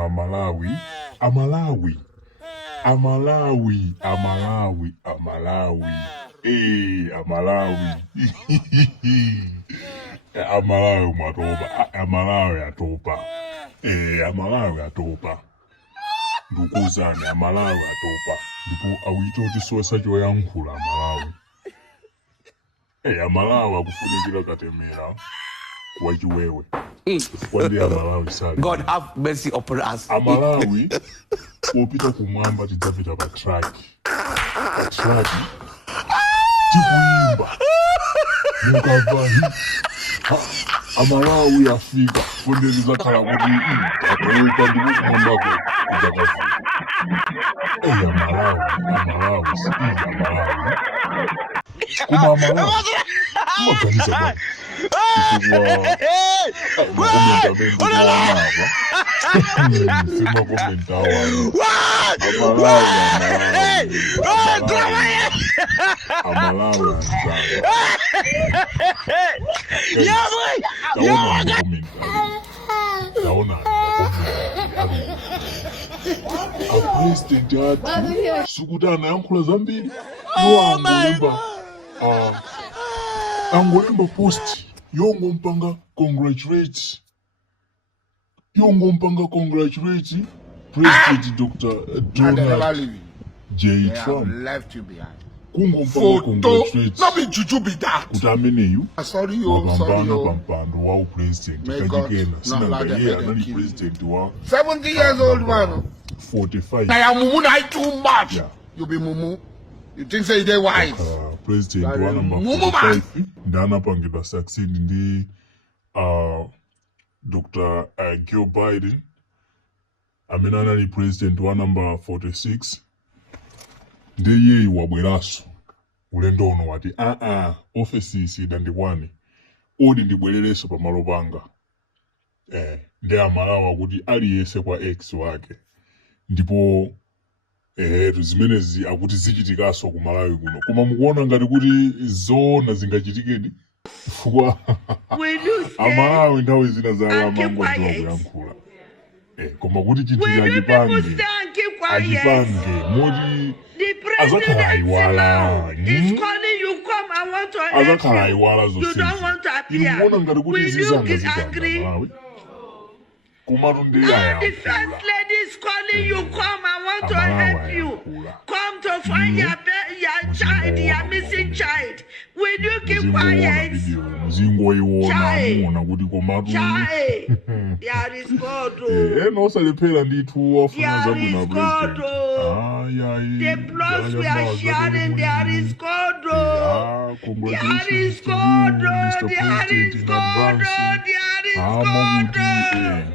Amalawi. Amalawi. Amalawi. Amalawi. Amalawi. Amalawi. Amalawi matopa. Amalawi atopa. Amalawi atopa. Ndukuzane Amalawi atopa. Ndipo awito tisosa choyankhula Amalawi. Amalawi akufunikira katemera kwa chiwewe. God have mercy upon us. Amalawi popita kumwamba tidzapita pa track. Track tikuimba mukavahi Amalawi afika kondezi zakhala kuti akuupa ndikumwambako kudzakafika. Amalawi si Amalawi kuma Amalawi kumaganiza bwana sukutana yankhula zambiri angolemba post yongompanga congratulate President Dr. Donald J. Trump kungompanga congratulate kuti ameneyu wapambana pampando wa upresident kachikena sinangaiye anali president wa 70 years old man 45. Now mumu na too much. Yeah. You be mumu. You think say they wise? President wa number 45 ndana pangida succeed ndi Dr. Joe Biden. Amenana ni president wa number 46. Ndiye wabweraso ulendo ono wati office sida ndiwani odi ndibwelereso pa malo panga. Ndi Amalawi kuti aliyese kwa ex wake. Ndipo zimenezi akuti zichitikaso ku Malawi kuno. Koma mukuona ngati kuti zona zingachitikedi fukwa Amalawi nthawi zina za amango kuyankhula. Koma kuti chinthu achipange moti azakhala ayiwala. Azakhala ayiwala zonse. Inu mukuona ngati kuti zizanga zitanga Malawi. The first lady is calling you. Come, I want to help you. Come to find your child, your missing child. Will you keep quiet? Child, there is God. The plus we are sharing, there is God. There is God. There is God. There is God.